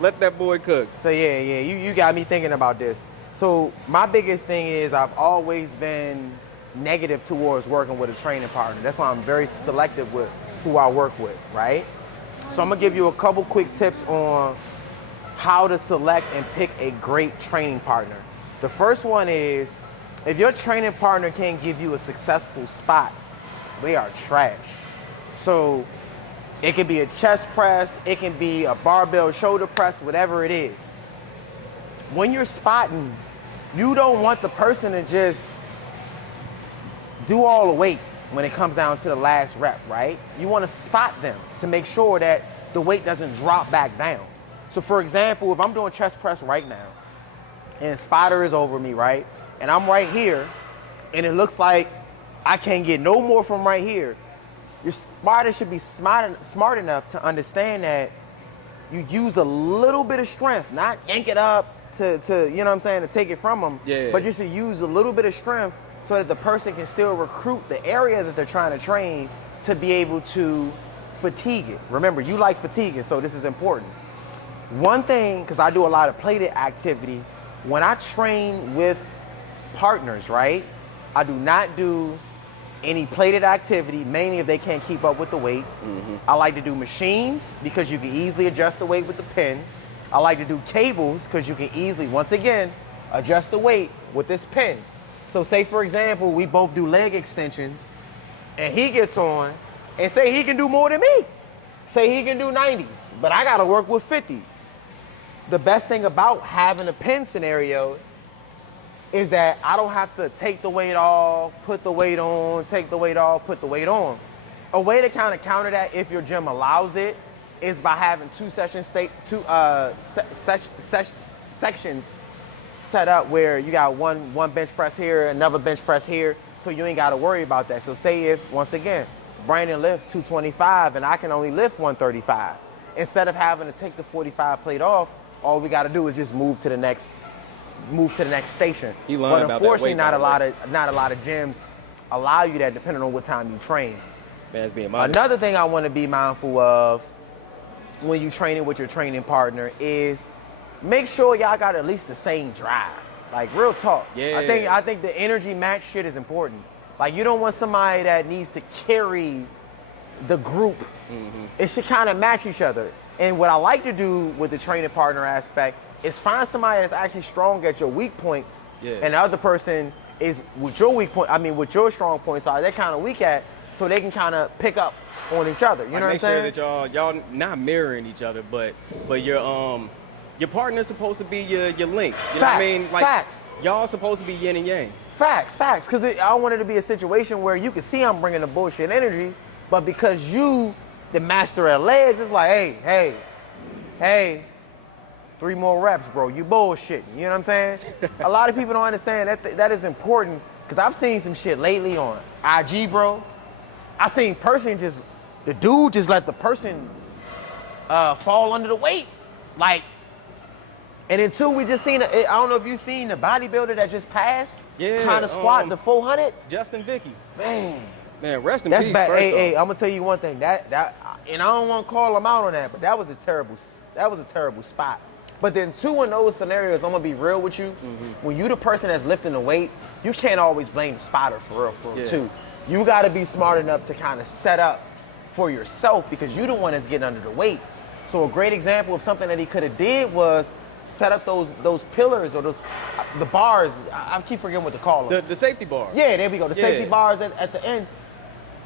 Let that boy cook. So yeah, you got me thinking about this. So my biggest thing is I've always been negative towards working with a training partner. That's why I'm very selective with who I work with, right? So I'm gonna give you a couple quick tips on how to select and pick a great training partner. The first one is, if your training partner can't give you a successful spot, they are trash. So it can be a chest press, it can be a barbell shoulder press, whatever it is. When you're spotting, you don't want the person to just do all the weight when it comes down to the last rep, right? You want to spot them to make sure that the weight doesn't drop back down. So for example, if I'm doing chest press right now and spotter is over me, right? And I'm right here and it looks like I can't get no more from right here. Your spotter should be smart enough to understand that you use a little bit of strength, not yank it up to you know what I'm saying, to take it from them. Yeah. But just to use a little bit of strength so that the person can still recruit the area that they're trying to train to be able to fatigue it. Remember, you like fatiguing, so this is important. One thing, because I do a lot of plated activity, when I train with partners, right, I do not do any plated activity, mainly if they can't keep up with the weight. I like to do machines because you can easily adjust the weight with the pin. I like to do cables because you can easily, once again, adjust the weight with this pin. So say, for example, we both do leg extensions and he gets on and say he can do more than me. Say he can do 90s, but I gotta work with 50. The best thing about having a pin scenario is that I don't have to take the weight off, put the weight on, take the weight off, put the weight on. A way to kind of counter that, if your gym allows it, is by having sections set up where you got one bench press here, another bench press here, so you ain't got to worry about that. So say if, once again, Brandon lift 225 and I can only lift 135. Instead of having to take the 45 plate off, all we got to do is just move to the next station. He But learned about that unfortunately, weight, not a by the lot of gyms allow you that, depending on what time you train. Man's being modest. Another thing I want to be mindful of when you training with your training partner is make sure y'all got at least the same drive. Like, real talk. Yeah. I think the energy match shit is important. Like, you don't want somebody that needs to carry the group. It should kind of match each other. And what I like to do with the training partner aspect is find somebody that's actually strong at your weak points, and the other person is with your weak point. I mean, with your strong points are they're kind of weak at, so they can kind of pick up on each other. You know what I'm saying? Make sure that y'all not mirroring each other, but your partner's supposed to be your link. You know what I mean? Like, facts. Y'all supposed to be yin and yang. Facts. Because I don't want it to be a situation where you can see I'm bringing the bullshit energy, but because you, the master at legs, it's like, hey. 3 more reps, bro. You bullshitting. You know what I'm saying? A lot of people don't understand that is important, because I've seen some shit lately on IG, bro. I seen the dude just let the person fall under the weight. Like, and then two, we just seen, I don't know if you seen the bodybuilder that just passed, trying to squat the 400. Justin Vicky. Man, rest in that's peace. bad. First Hey, off. I'm gonna tell you one thing. That and I don't want to call him out on that, but that was a terrible spot. But then two, in those scenarios, I'm gonna be real with you. When you the person that's lifting the weight, you can't always blame the spotter for real too. You gotta be smart enough to kind of set up for yourself, because you the one that's getting under the weight. So a great example of something that he could have did was set up those pillars or the bars. I keep forgetting what to call them. The safety bar. Yeah, there we go. The safety bars at the end.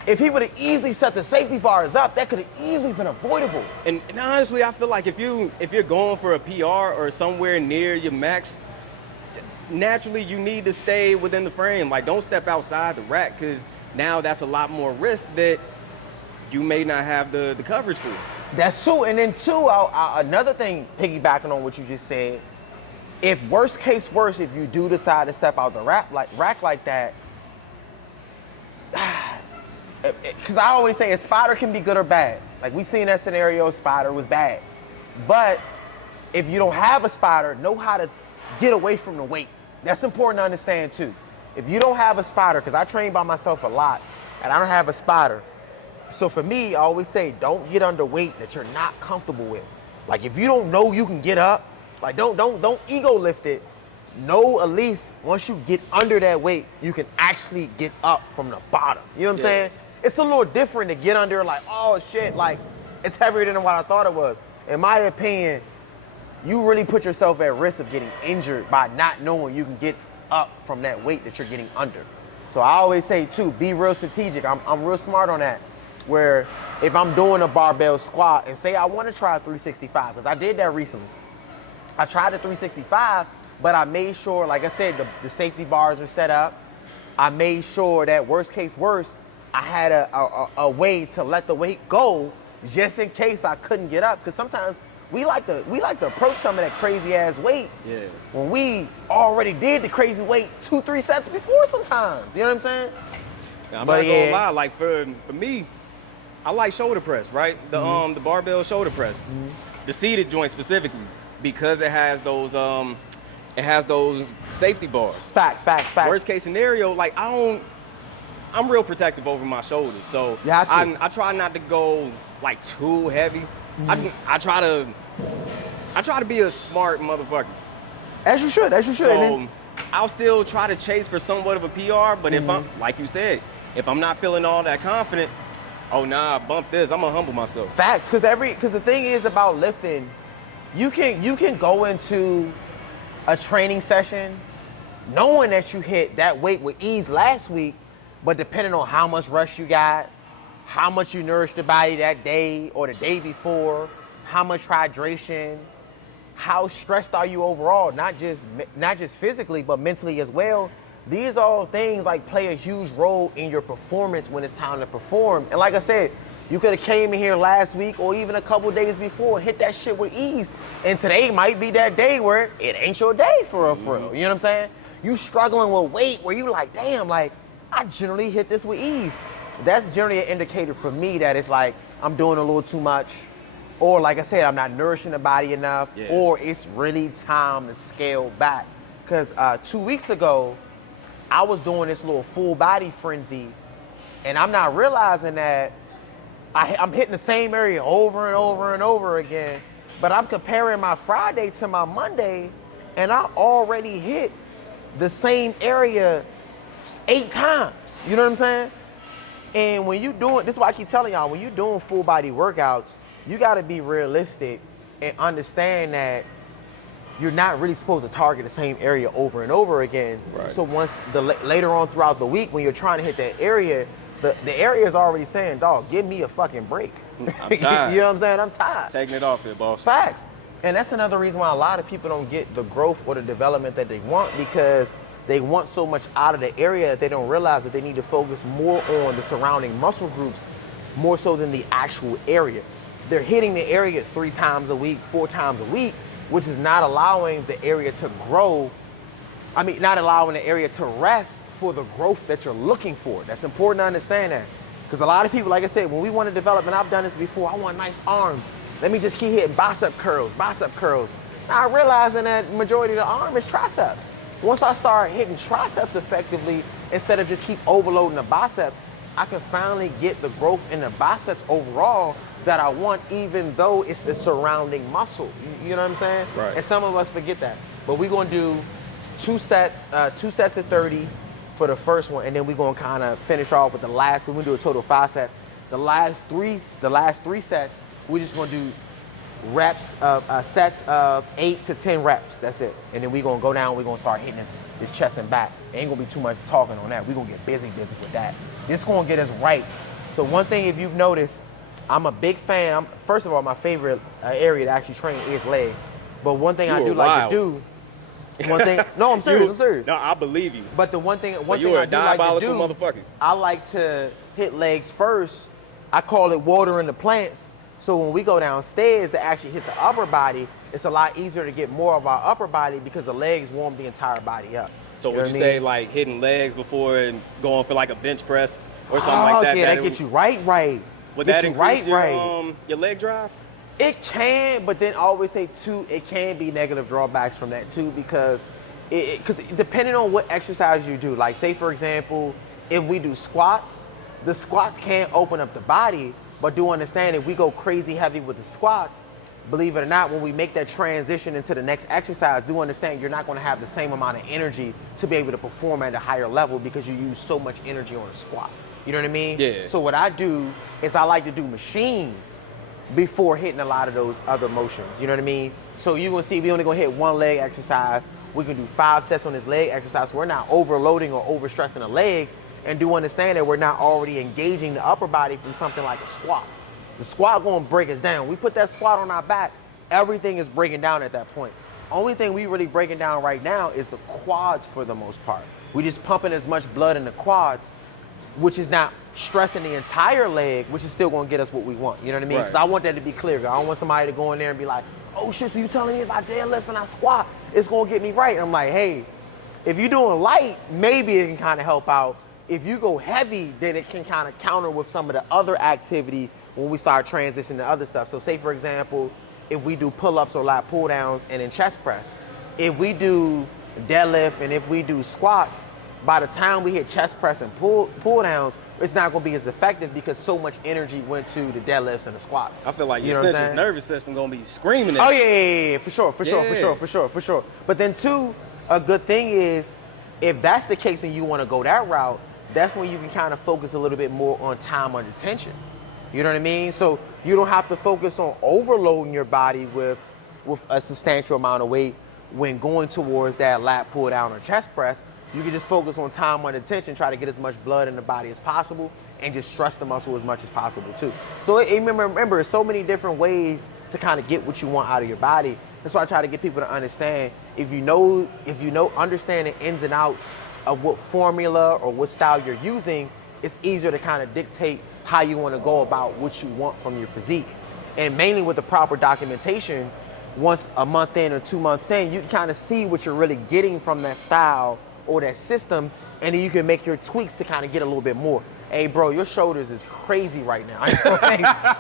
If he would have easily set the safety bars up, that could have easily been avoidable. And honestly, I feel like if you're going for a PR or somewhere near your max, naturally you need to stay within the frame. Like, don't step outside the rack, because now that's a lot more risk that you may not have the coverage for. That's two. And then two, another thing, piggybacking on what you just said, if worst case worse, if you do decide to step out the rack like that, because I always say a spotter can be good or bad. Like, we seen that scenario, spotter was bad. But if you don't have a spotter, know how to get away from the weight. That's important to understand too. If you don't have a spotter, because I train by myself a lot, and I don't have a spotter. So for me, I always say, don't get under weight that you're not comfortable with. Like if you don't know you can get up, like don't ego lift it. Know at least once you get under that weight, you can actually get up from the bottom. You know what I'm saying? It's a little different to get under like, oh shit, like it's heavier than what I thought it was. In my opinion, you really put yourself at risk of getting injured by not knowing you can get up from that weight that you're getting under. So I always say too, be real strategic. I'm real smart on that. Where if I'm doing a barbell squat and say I want to try 365, because I did that recently. I tried the 365, but I made sure, like I said, the safety bars are set up. I made sure that worst case worse, I had a way to let the weight go just in case I couldn't get up. Because sometimes we like to approach some of that crazy ass weight when we already did the crazy weight 2-3 sets before sometimes. You know what I'm saying? Now, I'm not gonna lie, like for me, I like shoulder press, right? The barbell shoulder press. The seated joint specifically, because it has those safety bars. Facts. Worst case scenario, like I'm real protective over my shoulders, so I try not to go like too heavy. I try to be a smart motherfucker. As you should. So I'll still try to chase for somewhat of a PR, but if I'm, like you said, if I'm not feeling all that confident, oh nah, bump this, I'm gonna humble myself. Facts, because the thing is about lifting, you can go into a training session knowing that you hit that weight with ease last week, but depending on how much rest you got, how much you nourished the body that day or the day before, how much hydration, how stressed are you overall, not just physically, but mentally as well. These all things like play a huge role in your performance when it's time to perform. And like I said, you could have came in here last week or even a couple days before and hit that shit with ease. And today might be that day where it ain't your day for real. You know what I'm saying? You struggling with weight where you like, damn, like I generally hit this with ease. That's generally an indicator for me that it's like I'm doing a little too much, or like I said, I'm not nourishing the body enough, or it's really time to scale back. Because 2 weeks ago, I was doing this little full body frenzy, and I'm not realizing that I'm hitting the same area over and over and over again, but I'm comparing my Friday to my Monday, and I already hit the same area 8 times. You know what I'm saying? And when you doing, this is why I keep telling y'all, when you're doing full body workouts, you gotta be realistic and understand that you're not really supposed to target the same area over and over again. Right. So once later on throughout the week, when you're trying to hit that area, the area is already saying, dog, give me a fucking break. I'm tired. You know what I'm saying? I'm tired. Taking it off here, boss. Facts. And that's another reason why a lot of people don't get the growth or the development that they want, because they want so much out of the area that they don't realize that they need to focus more on the surrounding muscle groups more so than the actual area. They're hitting the area 3 times a week, 4 times a week, which is not allowing the area to grow. I mean, not allowing the area to rest for the growth that you're looking for. That's important to understand that. Because a lot of people, like I said, when we want to develop, and I've done this before, I want nice arms. Let me just keep hitting bicep curls. Now realizing that majority of the arm is triceps. Once I start hitting triceps effectively, instead of just keep overloading the biceps, I can finally get the growth in the biceps overall that I want, even though it's the surrounding muscle. You know what I'm saying? Right. And some of us forget that. But we're gonna do 2 sets of 30 for the first one, and then we're gonna kind of finish off with the last, we're gonna do a total of 5 sets. The last three sets, we're just gonna do reps of sets of 8 to 10 reps. That's it. And then we're gonna go down, we're gonna start hitting this chest and back. Ain't gonna be too much talking on that. We're gonna get busy with that. This gonna get us right. So one thing, if you've noticed, I'm a big fan. First of all, my favorite area to actually train is legs. But one thing I do like to do, no, I'm serious. No, I believe you. But the one thing I do like to do, motherfucker. I like to hit legs first. I call it watering the plants. So when we go downstairs to actually hit the upper body, it's a lot easier to get more of our upper body because the legs warm the entire body up. So would you say like hitting legs before and going for like a bench press or something like that? Yeah, that gets you right. Would that increase your leg drive? It can, but then I always say too, it can be negative drawbacks from that too, because depending on what exercise you do, like say for example, if we do squats, the squats can't open up the body, but do understand if we go crazy heavy with the squats, believe it or not, when we make that transition into the next exercise, do understand you're not going to have the same amount of energy to be able to perform at a higher level because you use so much energy on a squat. You know what I mean? Yeah. So what I do is I like to do machines before hitting a lot of those other motions. You know what I mean? So you're going to see we only going to hit one leg exercise. We can do 5 sets on this leg exercise. So we're not overloading or overstressing the legs, and do understand that we're not already engaging the upper body from something like a squat. The squat going to break us down. We put that squat on our back, everything is breaking down at that point. Only thing we really breaking down right now is the quads for the most part. We just pumping as much blood in the quads, which is not stressing the entire leg, which is still going to get us what we want. You know what I mean? Because I want that to be clear. I don't want somebody to go in there and be like, oh shit, so you telling me if I deadlift and I squat, it's going to get me right. And I'm like, hey, if you're doing light, maybe it can kind of help out. If you go heavy, then it can kind of counter with some of the other activity when we start transitioning to other stuff. So say, for example, if we do pull-ups or lat pull-downs and then chest press, if we do deadlift and if we do squats, by the time we hit chest press and pull-downs, it's not going to be as effective because so much energy went to the deadlifts and the squats. I feel like You your know what I'm central saying? nervous system gonna be screaming at Oh you. yeah, for sure. But then two, a good thing is, if that's the case and you want to go that route, that's when you can kind of focus a little bit more on time under tension. You know what I mean? So you don't have to focus on overloading your body with a substantial amount of weight when going towards that lat pull down or chest press. You can just focus on time under tension, try to get as much blood in the body as possible, and just stress the muscle as much as possible too. So remember, there's so many different ways to kind of get what you want out of your body. That's why I try to get people to understand, if you know, understand the ins and outs of what formula or what style you're using, it's easier to kind of dictate how you want to go about what you want from your physique. And mainly with the proper documentation, once a month in or 2 months in, you can kind of see what you're really getting from that style or that system, and then you can make your tweaks to kind of get a little bit more. Hey bro, your shoulders is crazy right now.